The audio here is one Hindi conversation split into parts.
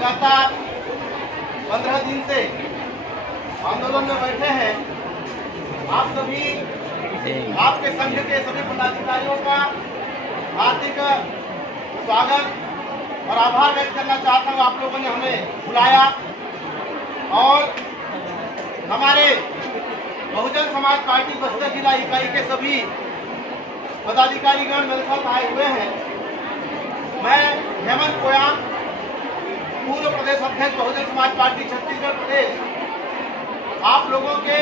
लगातार 15 दिन से आंदोलन में बैठे हैं। आप सभी, आपके संघ के सभी पदाधिकारियों का हार्दिक स्वागत और आभार व्यक्त करना चाहता हूँ। आप लोगों ने हमें बुलाया और हमारे बहुजन समाज पार्टी बस्तर जिला इकाई के सभी पदाधिकारीगण मेरे साथ आए हुए हैं। मैं हेमंत कोयान, पूर्व प्रदेश अध्यक्ष बहुजन समाज पार्टी छत्तीसगढ़ प्रदेश, आप लोगों के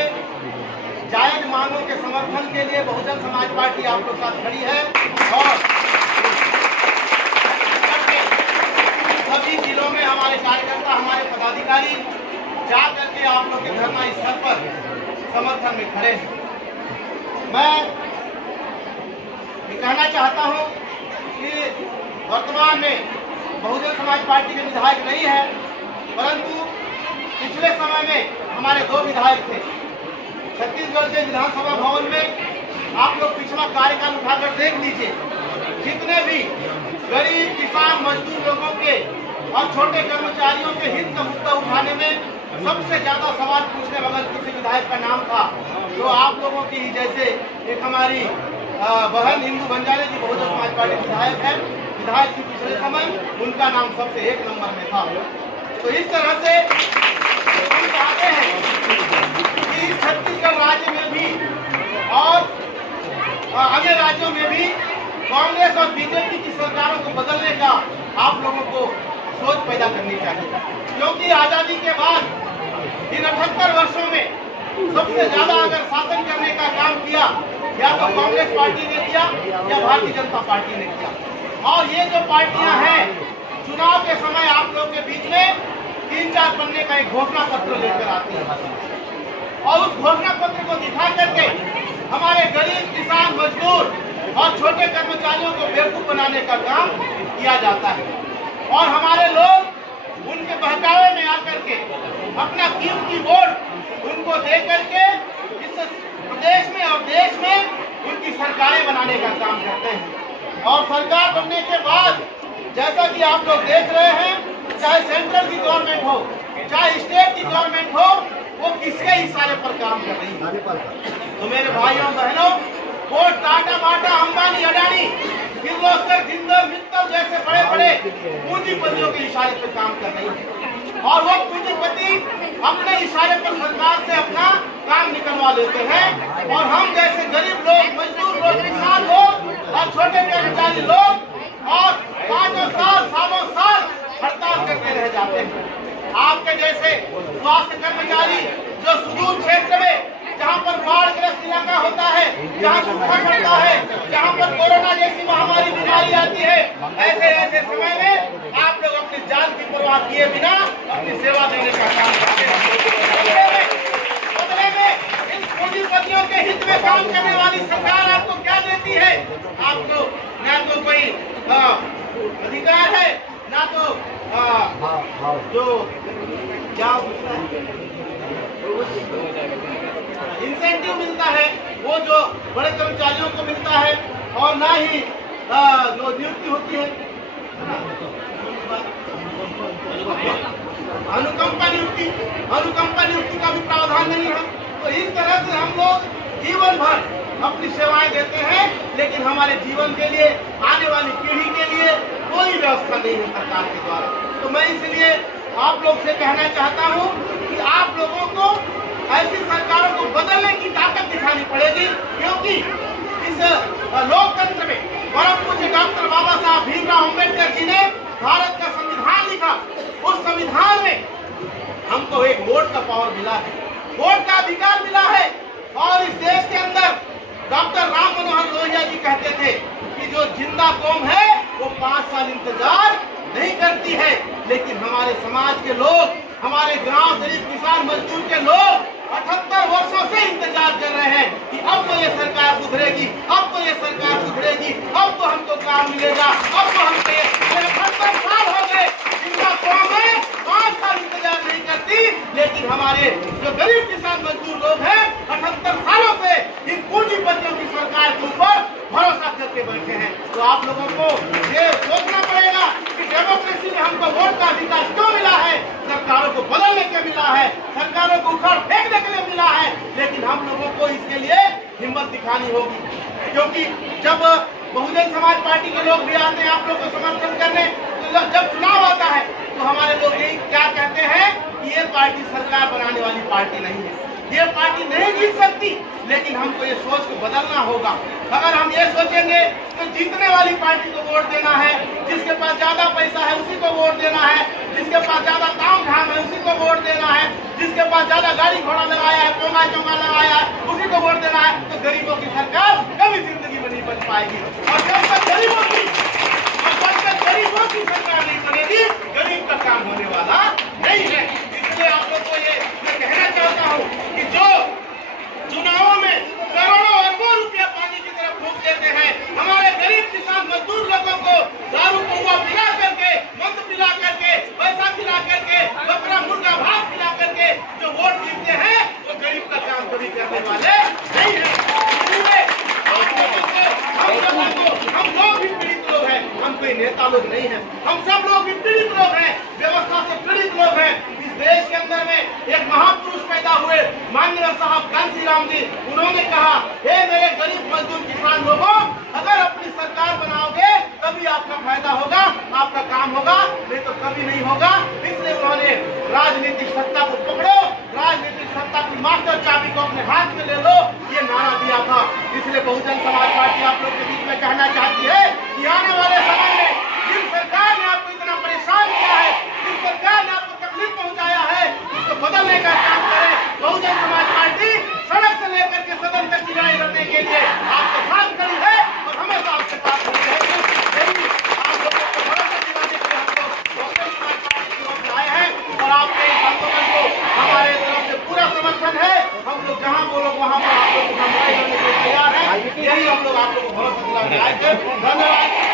जायज मांगों के समर्थन के लिए बहुजन समाज पार्टी आप लोग साथ खड़ी है और सभी जिलों में हमारे कार्यकर्ता, हमारे पदाधिकारी जा करके आप लोग के धरना स्थल पर समर्थन में खड़े हैं। मैं ये कहना चाहता हूं कि वर्तमान में बहुजन समाज पार्टी के विधायक नहीं है, परंतु पिछले समय में हमारे 2 विधायक थे। छत्तीसगढ़ के विधानसभा भवन में आप लोग पिछला कार्यकाल उठाकर देख लीजिए, जितने भी गरीब, किसान, मजदूर लोगों के और छोटे कर्मचारियों के हित का मुद्दा उठाने में सबसे ज्यादा सवाल पूछने वाला किसी विधायक का नाम था, जो आप लोगों की ही जैसे एक हमारी बहन इंदु बंजारे जी बहुजन समाज पार्टी विधायक है। विधायक की पिछले समय उनका नाम सबसे 1 नंबर में था। तो इस तरह से हम चाहते हैं कि छत्तीसगढ़ राज्य में भी और अन्य राज्यों में भी कांग्रेस और बीजेपी की सरकारों को बदलने का आप लोगों को सोच पैदा करनी चाहिए, क्योंकि आजादी के बाद इन 78 वर्षों में सबसे ज्यादा अगर शासन करने का काम किया या तो कांग्रेस पार्टी ने किया या भारतीय जनता पार्टी ने किया। और ये जो पार्टियां हैं, चुनाव के समय आप लोग के बीच में 3-4 पन्ने का एक घोषणा पत्र लेकर आती है और उस घोषणा पत्र को दिखा करके हमारे गरीब, किसान, मजदूर और छोटे कर्मचारियों को बेवकूफ बनाने का काम किया जाता है और हमारे लोग उनके बहकावे में आकर के अपना कीमती वोट उनको दे करके इस प्रदेश में और देश में उनकी सरकारें बनाने का काम करते हैं। और सरकार बनने के बाद जैसा कि आप लोग देख रहे हैं, चाहे सेंट्रल की गवर्नमेंट हो, चाहे स्टेट की गवर्नमेंट हो, वो किसके इशारे पर काम कर रही है। तो मेरे भाइयों बहनों, वो टाटा, बाटा, अंबानी, अडानी, किर्लोस्कर, जिंदल, मित्तल जैसे बड़े बड़े पूंजीपतियों के इशारे पर काम कर रही है और वो पूंजीपति अपने इशारे पर सरकार से अपना काम निकलवा लेते हैं और हम जैसे गरीब लोग, मजदूर लोग, किसान लोग और छोटे कर्मचारी लोग और 5 साल हड़ताल करके रह जाते हैं। आपके जैसे स्वास्थ्य कर्मचारी जो सुदूर क्षेत्र में, जहाँ पर बाढ़ग्रस्त इलाका होता है, जहाँ सूखा पड़ता है, जहाँ पर कोरोना जैसी महामारी बीमारी आती है, ऐसे समय में आप लोग अपनी जान की परवाह किए बिना अपनी सेवा देने का काम करते हैं। बदले में इन पूंजीपतियों के हित में काम करने वाली सरकार आपको क्या देती है? आपको न तो कोई अधिकार है, ना तो जो क्या इंसेंटिव मिलता है वो जो बड़े कर्मचारियों को मिलता है और ना ही जो नियुक्ति होती है अनुकंपा नियुक्ति का भी प्रावधान नहीं है। तो इस तरह से हम लोग जीवन भर अपनी सेवाएं देते हैं, लेकिन हमारे जीवन के लिए, आने वाली पीढ़ी के लिए कोई व्यवस्था नहीं है सरकार के द्वारा। तो मैं इसलिए आप लोग से कहना चाहता हूं कि आप लोगों को ऐसी सरकारों को बदलने की ताकत दिखानी पड़ेगी, क्योंकि इस लोकतंत्र में परम पूज्य डॉक्टर बाबा साहब भीमराव अम्बेडकर जी ने भारत का संविधान लिखा। उस संविधान में हमको एक वोट का पावर मिला है, वोट का अधिकार मिला है और इस देश के अंदर डॉक्टर राम मनोहर लोहिया जी कहते थे कि जो जिंदा कौम है वो 5 साल इंतजार नहीं करती है, लेकिन हमारे समाज के लोग, हमारे गांव, गरीब, किसान, मजदूर के लोग 78 वर्षों से इंतजार कर रहे हैं कि अब तो ये सरकार सुधरेगी, अब तो ये सरकार सुधरेगी, अब तो हमको काम मिलेगा, अब तो हमको 78 साल हो गए जिनका कौम है 5 साल इंतजार नहीं करती, लेकिन हमारे जो गरीब, किसान, मजदूर लोग हैं 78 सालों से इन पूंजीपतियों की सरकार के ऊपर भरोसा करके बैठे हैं। तो आप लोगों को ये सोचना पड़ेगा कि डेमोक्रेसी में हमको वोट का अधिकार क्यों मिला हिम्मत दिखानी होगी, क्योंकि जब बहुजन समाज पार्टी के लोग भी आते हैं आप लोग को समर्थन करने, तो जब चुनाव आता है तो हमारे लोग यही क्या कहते हैं कि ये पार्टी सरकार बनाने वाली पार्टी नहीं है, ये पार्टी नहीं जीत सकती। लेकिन हमको ये सोच को बदलना होगा। अगर हम ये सोचेंगे तो जीतने वाली पार्टी को वोट देना है, जिसके पास ज्यादा पैसा है उसी को वोट देना है, जिसके पास ज्यादा काम धाम है उसी को वोट देना है, जिसके पास ज्यादा गाड़ी घोड़ा लगाया है, पोंगा चोंगा लगाया है उसी को वोट देना है, तो गरीबों की सरकार कभी जिंदगी में नहीं बन पाएगी। और जब तक गरीबों की सरकार नहीं बनेगी, गरीब का काम होने वाला नहीं है। इसलिए आप लोग को ये मैं कहना चाहता हूँ कि जो चुनावों में करोड़ों अरबों रुपया पानी की तरफ फूंक देते हैं, हमारे गरीब किसान मजदूर लोगों को दारू पौवा पिला करके, मंद पिला करके, पैसा पिला करके, बकरा मुर्गा भात पिला करके जो वोट जीतते हैं वो गरीब का काम कभी करने वाले नहीं है। इसलिए हम लोग भी पीड़ित लोग हैं, हम कोई नेता लोग नहीं है, हम सब लोग भी पीड़ित लोग हैं, व्यवस्था से पीड़ित लोग हैं। इस देश के अंदर में एक महापुरुष पैदा हुए माननीय साहब कांशीराम जी, उन्होंने कहा, हे मेरे गरीब मजदूर किसान लोगों, अगर अपनी सरकार बनाओगे तभी आपका फायदा होगा, आपका काम होगा, नहीं तो कभी नहीं होगा। इसलिए उन्होंने राजनीतिक सत्ता को पकड़ो, राजनीतिक सत्ता की मास्टर चाबी को अपने हाथ में ले लो, ये नारा दिया था। इसलिए बहुजन समाज पार्टी आप लोग के बीच में कहना चाहती है कि आने वाले समय में जिन सरकार ने आपको इतना परेशान किया है, जिन सरकार ने आपको तकलीफ पहुंचाया है, उसको बदलने का काम करें। बहुजन समाज पार्टी सड़क से लेकर के सदन तक की लड़ाई लड़ने के लिए आपके साथ खड़ी है और हमेशा आपके साथ खड़ी रहेगी। आप लोगों को भरोसा दिलाने के लिए हम लोग बहुजन समाज पार्टी की ओर से आए हैं और आपके इस आंदोलन को हमारे तरफ से पूरा समर्थन है। हम लोग जहाँ बोलो वहाँ पर आप लोग लड़ाई लड़ने के लिए तैयार हैं। यही हम लोग आप लोग को भरोसा दिलाने आए थे। धन्यवाद।